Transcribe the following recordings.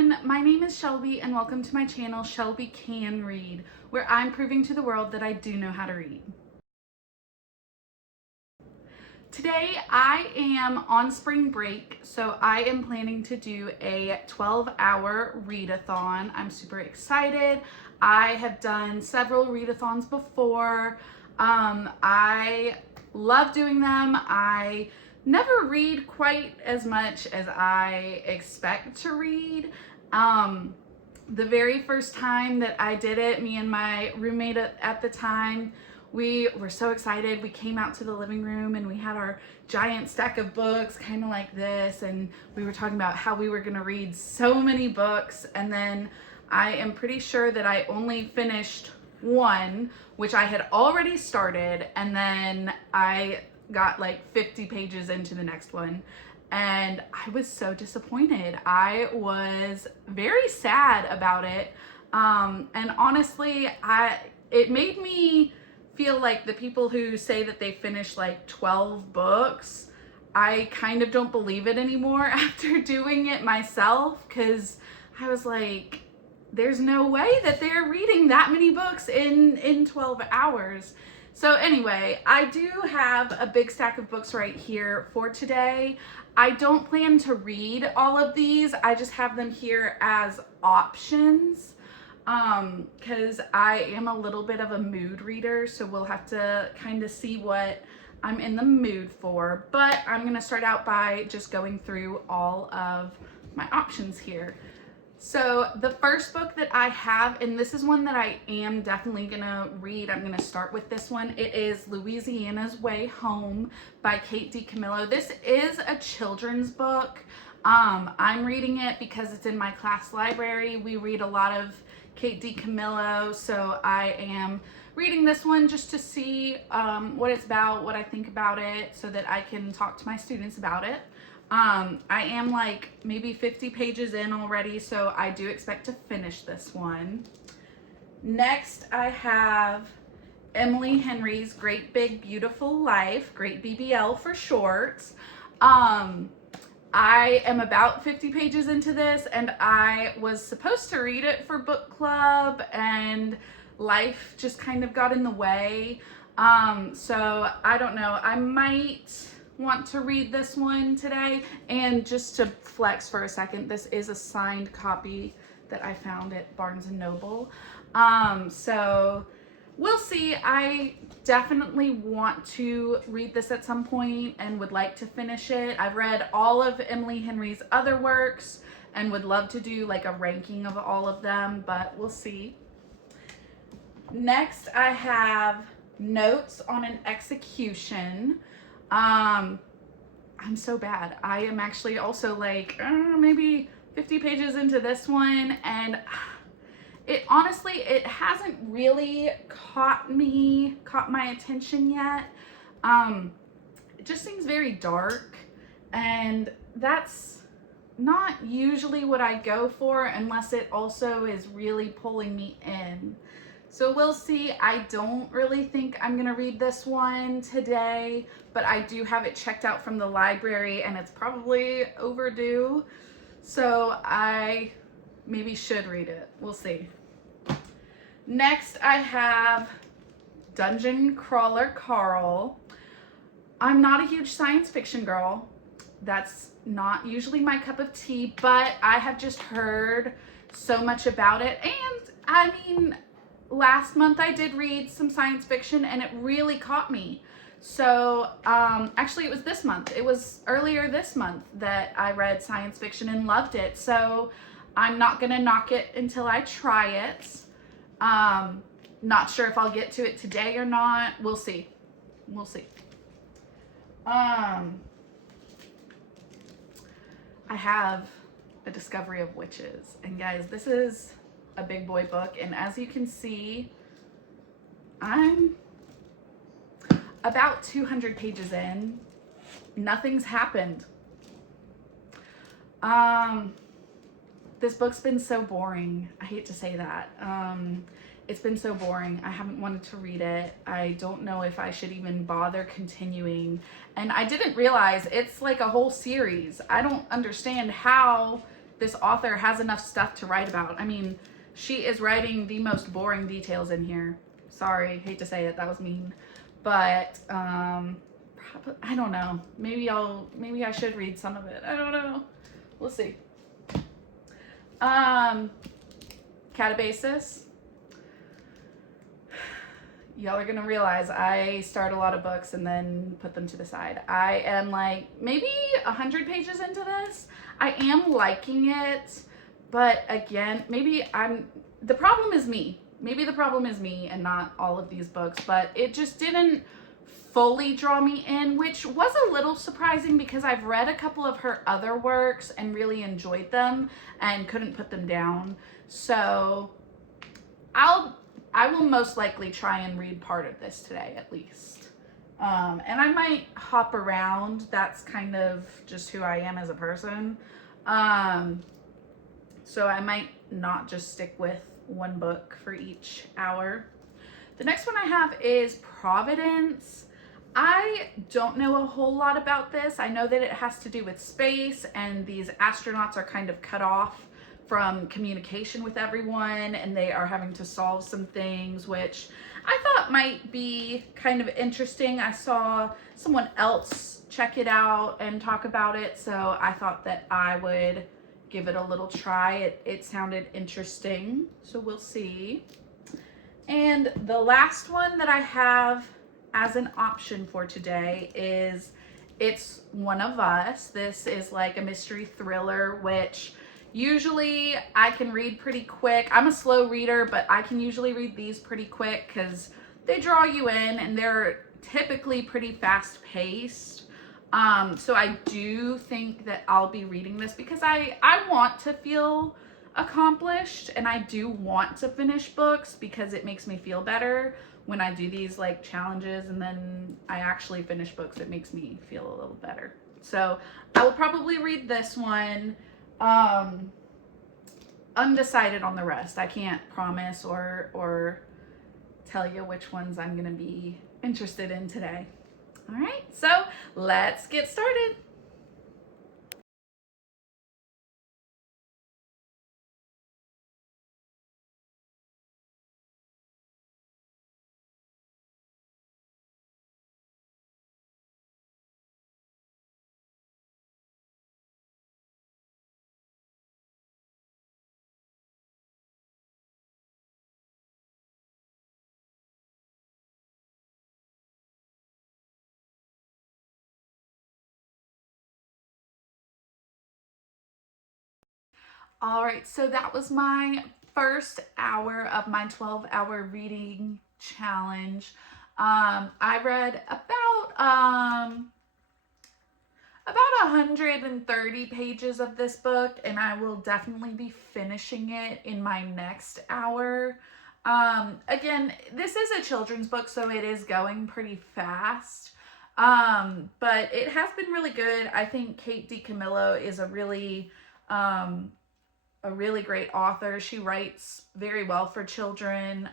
everyone, my name is Shelby and welcome to my channel Shelby Can Read, where I'm proving to the world that I do know how to read. Today I am on spring break, so I am planning to do a 12-hour read-a-thon. I'm super excited. I have done several read-a-thons before. I love doing them. I never read quite as much as I expect to read. The very first time that I did it, me and my roommate at the time, we were so excited. We came out to the living room and we had our giant stack of books, kind of like this, and we were talking about how we were gonna read so many books, and then I am pretty sure that I only finished one, which I had already started, and then I got like 50 pages into the next one, and I was so disappointed. I was very sad about it, and honestly, it made me feel like the people who say that they finished like 12 books, I kind of don't believe it anymore after doing it myself, because I was like, there's no way that they're reading that many books in 12 hours. So anyway, I do have a big stack of books right here for today. I don't plan to read all of these. I just have them here as options because I am a little bit of a mood reader, so we'll have to kind of see what I'm in the mood for. But I'm gonna start out by just going through all of my options here. So the first book that I have, and this is one that I am definitely gonna read, I'm gonna start with this one. It is Louisiana's Way Home by Kate DiCamillo. This is a children's book. I'm reading it because it's in my class library. We read a lot of Kate DiCamillo, so I am reading this one just to see what it's about, what I think about it, so that I can talk to my students about it. I am like maybe 50 pages in already, so I do expect to finish this one. Next, I have Emily Henry's Great Big Beautiful Life, Great BBL for short. I am about 50 pages into this, and I was supposed to read it for book club, and life just kind of got in the way. So I don't know, I might want to read this one today. And just to flex for a second, this is a signed copy that I found at Barnes & Noble. So we'll see. I definitely want to read this at some point and would like to finish it. I've read all of Emily Henry's other works and would love to do like a ranking of all of them, but we'll see. Next, I have Notes on an Execution. I'm so bad. I am actually also like maybe 50 pages into this one, and it honestly, it hasn't really caught my attention yet. It just seems very dark, and that's not usually what I go for unless it also is really pulling me in. So we'll see. I don't really think I'm gonna read this one today, but I do have it checked out from the library and it's probably overdue. So I maybe should read it. We'll see. Next, I have Dungeon Crawler Carl. I'm not a huge science fiction girl. That's not usually my cup of tea, but I have just heard so much about it. And I mean, last month I did read some science fiction and it really caught me. So actually it was this month. It was earlier this month that I read science fiction and loved it. So I'm not gonna knock it until I try it. Not sure if I'll get to it today or not. We'll see. We'll see. I have A Discovery of Witches. And guys, this is a big boy book, and as you can see, I'm about 200 pages in. Nothing's happened. This book's been so boring. I hate to say that. It's been so boring. I haven't wanted to read it. I don't know if I should even bother continuing. And I didn't realize it's like a whole series. I don't understand how this author has enough stuff to write about. I mean, she is writing the most boring details in here. Sorry, hate to say it, that was mean. But probably, I don't know. Maybe I should read some of it. I don't know. We'll see. Catabasis. Y'all are gonna realize I start a lot of books and then put them to the side. I am like maybe 100 pages into this. I am liking it, but again, maybe the problem is me. Maybe the problem is me and not all of these books, but it just didn't fully draw me in, which was a little surprising because I've read a couple of her other works and really enjoyed them and couldn't put them down. So I will most likely try and read part of this today at least. And I might hop around. That's kind of just who I am as a person. So I might not just stick with one book for each hour. The next one I have is Providence. I don't know a whole lot about this. I know that it has to do with space and these astronauts are kind of cut off from communication with everyone and they are having to solve some things, which I thought might be kind of interesting. I saw someone else check it out and talk about it, so I thought that I would give it a little try. It sounded interesting, so we'll see. And the last one that I have as an option for today is It's One of Us. This is like a mystery thriller, which usually I can read pretty quick. I'm a slow reader, but I can usually read these pretty quick because they draw you in and they're typically pretty fast paced. So I do think that I'll be reading this because I want to feel accomplished and I do want to finish books because it makes me feel better when I do these like challenges and then I actually finish books. It makes me feel a little better. So I will probably read this one. Undecided on the rest. I can't promise or tell you which ones I'm gonna be interested in today. All right, so let's get started. All right, so that was my first hour of my 12-hour reading challenge. I read about 130 pages of this book, and I will definitely be finishing it in my next hour. Again, this is a children's book, so it is going pretty fast. But it has been really good. I think Kate DiCamillo is a really great author. She writes very well for children.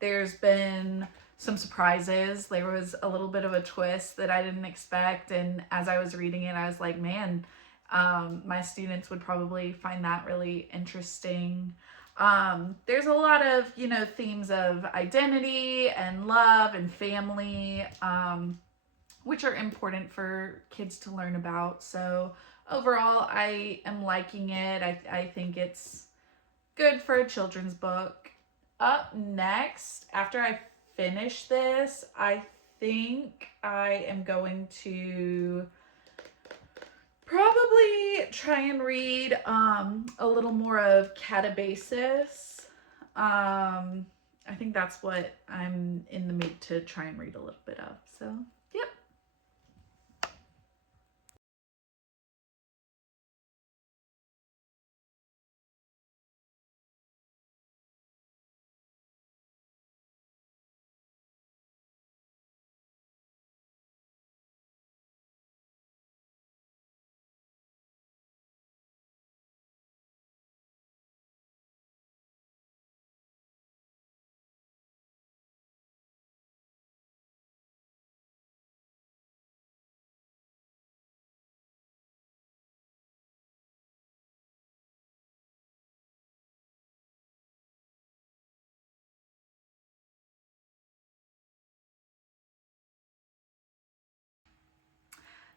There's been some surprises. There was a little bit of a twist that I didn't expect, and as I was reading it, I was like, man, my students would probably find that really interesting. There's a lot of, themes of identity and love and family, which are important for kids to learn about. So overall, I am liking it. I think it's good for a children's book. Up next, after I finish this, I think I am going to probably try and read a little more of Catabasis. I think that's what I'm in the mood to try and read a little bit of. So, yep.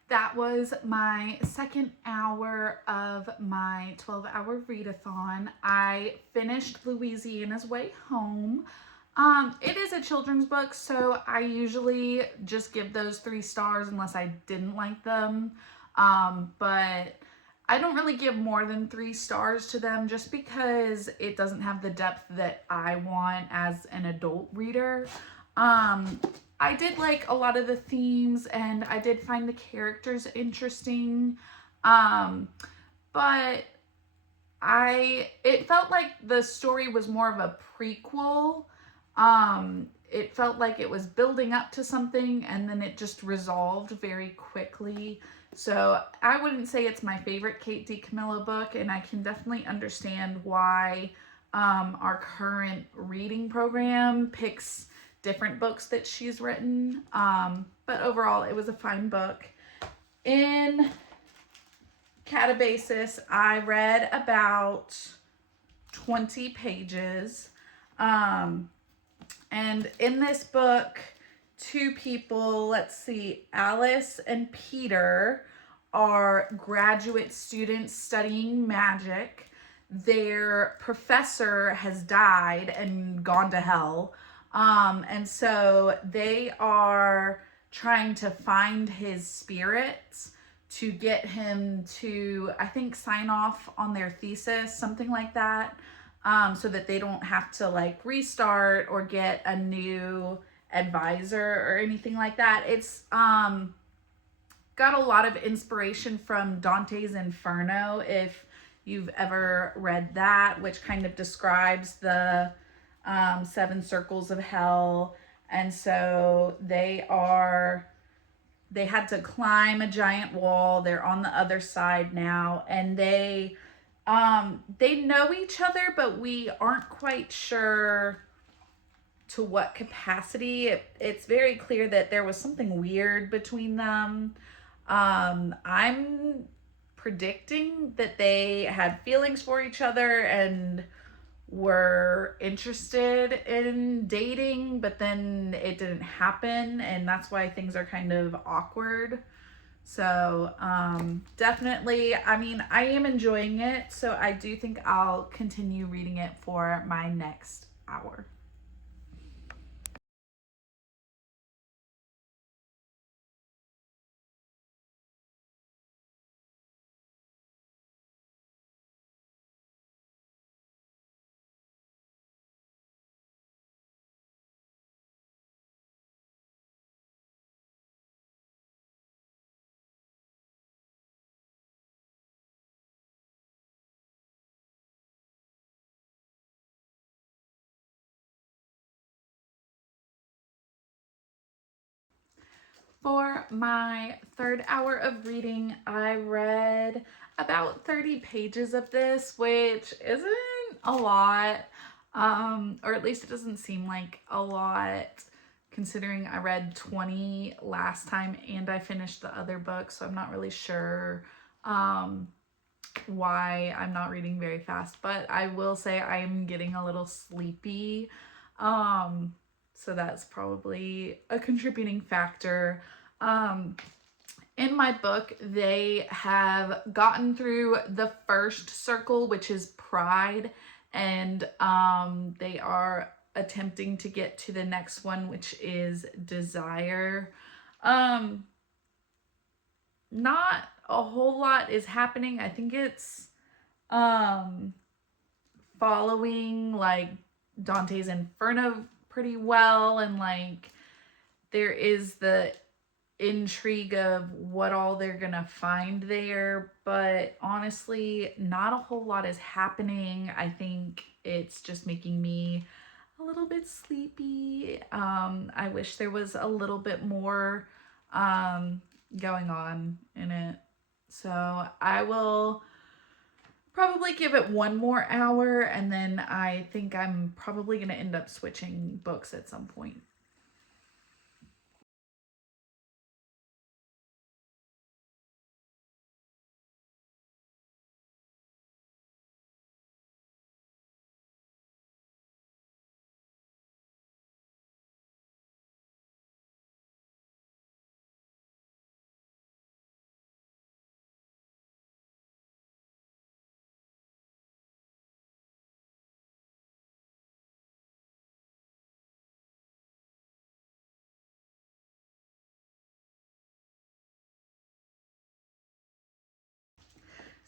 That was my second hour of my 12-hour readathon. I finished Louisiana's Way Home. It is a children's book, so I usually just give those 3 stars unless I didn't like them. But I don't really give more than 3 stars to them just because it doesn't have the depth that I want as an adult reader. I did like a lot of the themes and I did find the characters interesting. But it felt like the story was more of a prequel. It felt like it was building up to something and then it just resolved very quickly. So I wouldn't say it's my favorite Kate DiCamillo book, and I can definitely understand why our current reading program picks different books that she's written. But overall, it was a fine book. In Catabasis, I read about 20 pages. And in this book, 2 people, let's see, Alice and Peter, are graduate students studying magic. Their professor has died and gone to hell. And so they are trying to find his spirit to get him to, I think, sign off on their thesis, something like that, so that they don't have to like restart or get a new advisor or anything like that. It's got a lot of inspiration from Dante's Inferno, if you've ever read that, which kind of describes the 7 circles of hell. And so they had to climb a giant wall. They're on the other side now, and they know each other, but we aren't quite sure to what capacity. It's very clear that there was something weird between them. I'm predicting that they had feelings for each other and were interested in dating, but then it didn't happen, and that's why things are kind of awkward. So definitely, I mean, I am enjoying it, so I do think I'll continue reading it for my next hour. For my third hour of reading, I read about 30 pages of this, which isn't a lot, or at least it doesn't seem like a lot considering I read 20 last time and I finished the other book, so I'm not really sure why I'm not reading very fast, but I will say I'm getting a little sleepy. So that's probably a contributing factor. In my book, they have gotten through the first circle, which is pride, and they are attempting to get to the next one, which is desire. Um, Not a whole lot is happening. I think it's um following like Dante's Inferno pretty well, and like there is the intrigue of what all they're gonna find there, but honestly, not a whole lot is happening. I think it's just making me a little bit sleepy. I wish there was a little bit more going on in it. So I will probably give it 1 more hour, and then I think I'm probably going to end up switching books at some point.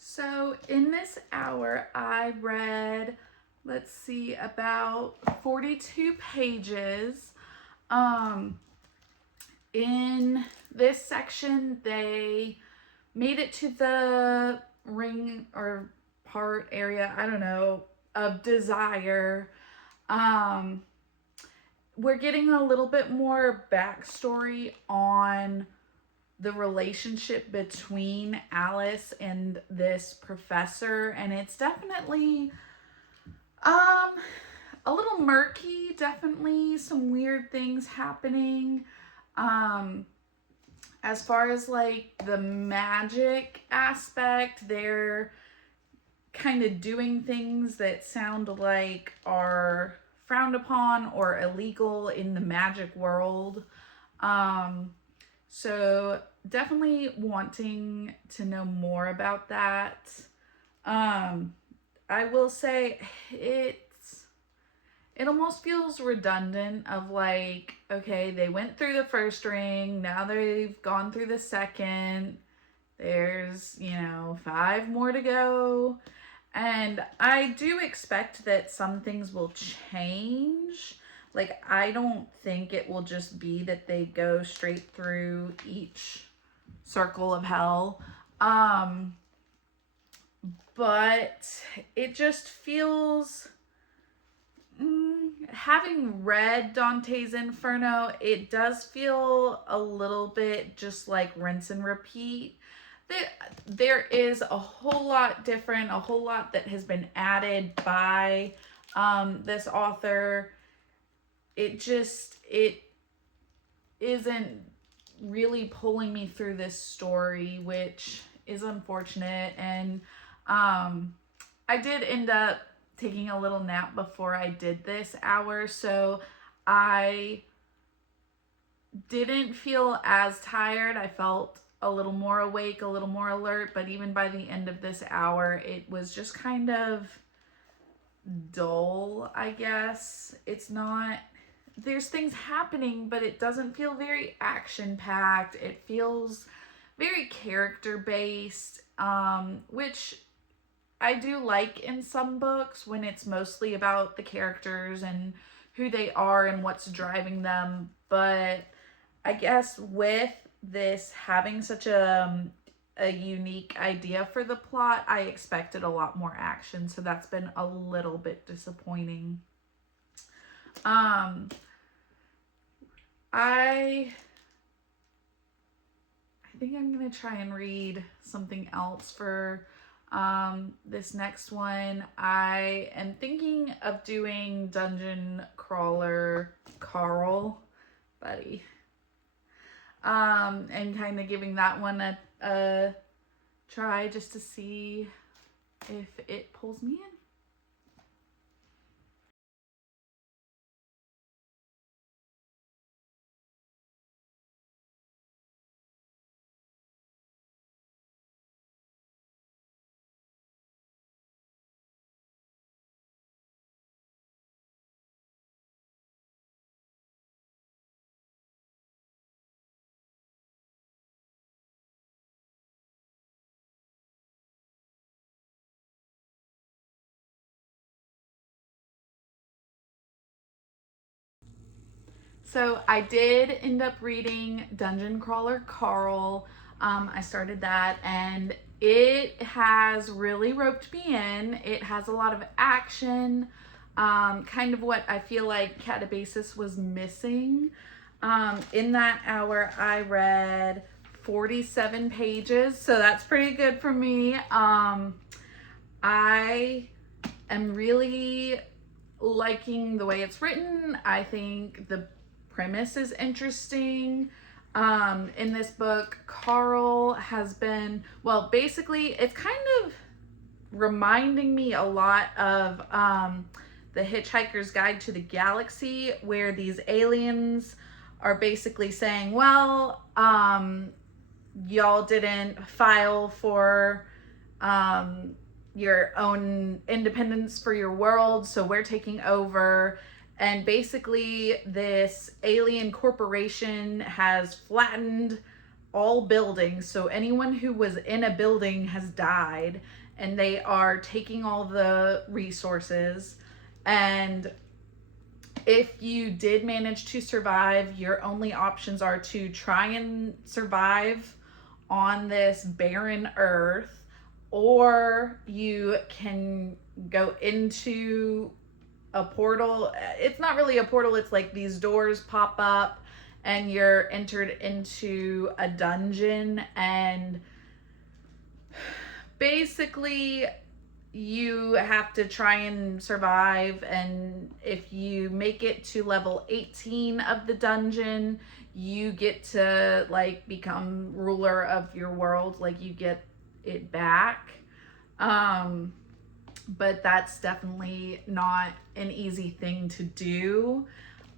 So in this hour, I read, let's see, about 42 pages. In this section, they made it to the ring or part area, I don't know, of desire. Um, we're getting a little bit more backstory on the relationship between Alice and this professor, and it's definitely um a little murky, definitely some weird things happening. Um as far as like the magic aspect, they're kind of doing things that sound like are frowned upon or illegal in the magic world. Um so definitely wanting to know more about that. Um, I will say it almost feels redundant of like, okay, they went through the first ring, now they've gone through the second. There's, 5 more to go. And I do expect that some things will change. Like, I don't think it will just be that they go straight through each circle of hell. But it just feels, having read Dante's Inferno, it does feel a little bit just like rinse and repeat. There is a whole lot different, a whole lot that has been added by this author. It isn't really pulling me through this story, which is unfortunate. And I did end up taking a little nap before I did this hour, so I didn't feel as tired. I felt a little more awake, a little more alert, but even by the end of this hour, it was just kind of dull, I guess. It's not, there's things happening, but it doesn't feel very action-packed. It feels very character-based, which I do like in some books when it's mostly about the characters and who they are and what's driving them. But I guess with this having such a unique idea for the plot, I expected a lot more action, so that's been a little bit disappointing. I think I'm gonna try and read something else for this next one. I am thinking of doing Dungeon Crawler Carl, buddy. And kind of giving that one a try just to see if it pulls me in. So I did end up reading Dungeon Crawler Carl. I started that and it has really roped me in. It has a lot of action, kind of what I feel like Catabasis was missing. In that hour, I read 47 pages, so that's pretty good for me. I am really liking the way it's written. I think the premise is interesting. In this book, Carl has been, well, basically, it's kind of reminding me a lot of The Hitchhiker's Guide to the Galaxy, where these aliens are basically saying, well, y'all didn't file for your own independence for your world, so we're taking over. And basically, this alien corporation has flattened all buildings. So anyone who was in a building has died, and they are taking all the resources. And if you did manage to survive, your only options are to try and survive on this barren earth, or you can go into a portal. It's not really a portal, it's like these doors pop up and you're entered into a dungeon, and basically you have to try and survive. And if you make it to level 18 of the dungeon, you get to like become ruler of your world, like you get it back. But that's definitely not an easy thing to do.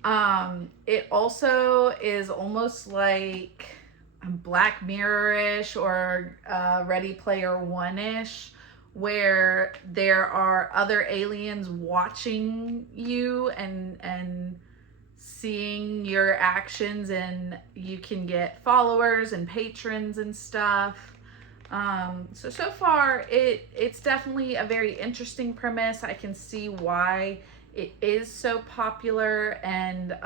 It also is almost like Black Mirror-ish or Ready Player One-ish, where there are other aliens watching you and seeing your actions, and you can get followers and patrons and stuff. So far it's definitely a very interesting premise. I can see why it is so popular, and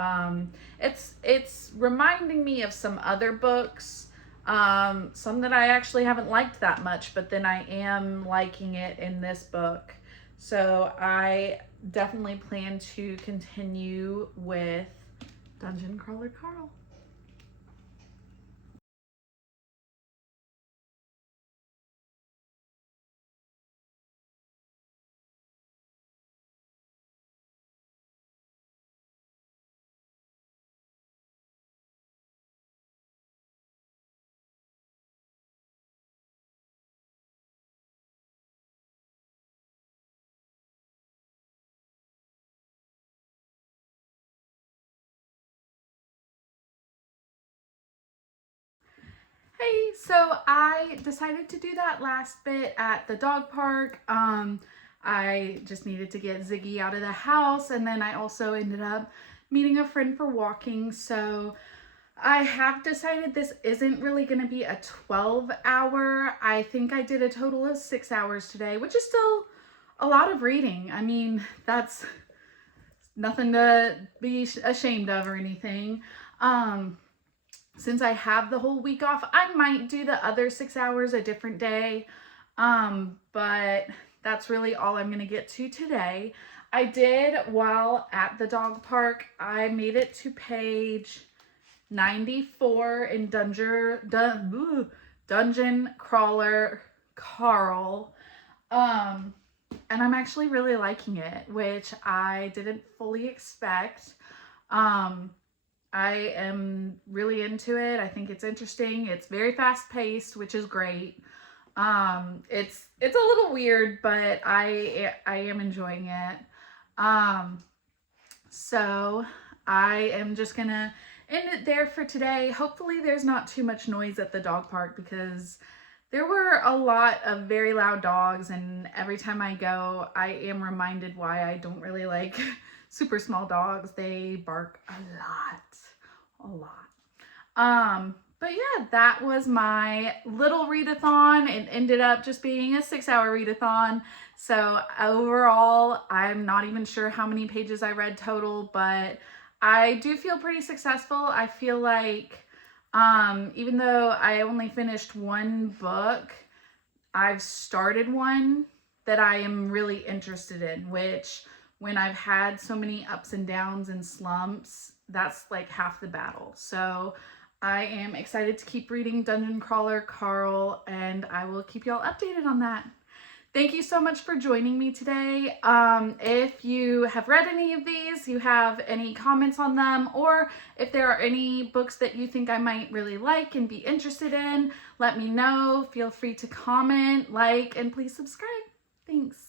it's reminding me of some other books, some that I actually haven't liked that much, but then I am liking it in this book. So I definitely plan to continue with Dungeon Crawler Carl. Hey, so I decided to do that last bit at the dog park. I just needed to get Ziggy out of the house, and then I also ended up meeting a friend for walking. So I have decided this isn't really going to be a 12-hour. I think I did a total of 6 hours today, which is still a lot of reading. I mean, that's nothing to be ashamed of or anything. Since I have the whole week off, I might do the other 6 hours a different day. But that's really all I'm going to get to today. I did, while at the dog park, I made it to page 94 in Dungeon Crawler Carl. And I'm actually really liking it, which I didn't fully expect. I am really into it. I think it's interesting. It's very fast paced, which is great. It's a little weird, but I am enjoying it. So I am just gonna end it there for today. Hopefully there's not too much noise at the dog park, because there were a lot of very loud dogs, and every time I go, I am reminded why I don't really like super small dogs. They bark a lot. But yeah, that was my little read-a-thon. It ended up just being a 6-hour read-a-thon. So overall, I'm not even sure how many pages I read total, but I do feel pretty successful. I feel like even though I only finished one book, I've started one that I am really interested in, which when I've had so many ups and downs and slumps, that's like half the battle. So I am excited to keep reading Dungeon Crawler Carl, and I will keep y'all updated on that. Thank you so much for joining me today. If you have read any of these, you have any comments on them, or if there are any books that you think I might really like and be interested in, let me know. Feel free to comment, like, and please subscribe. Thanks.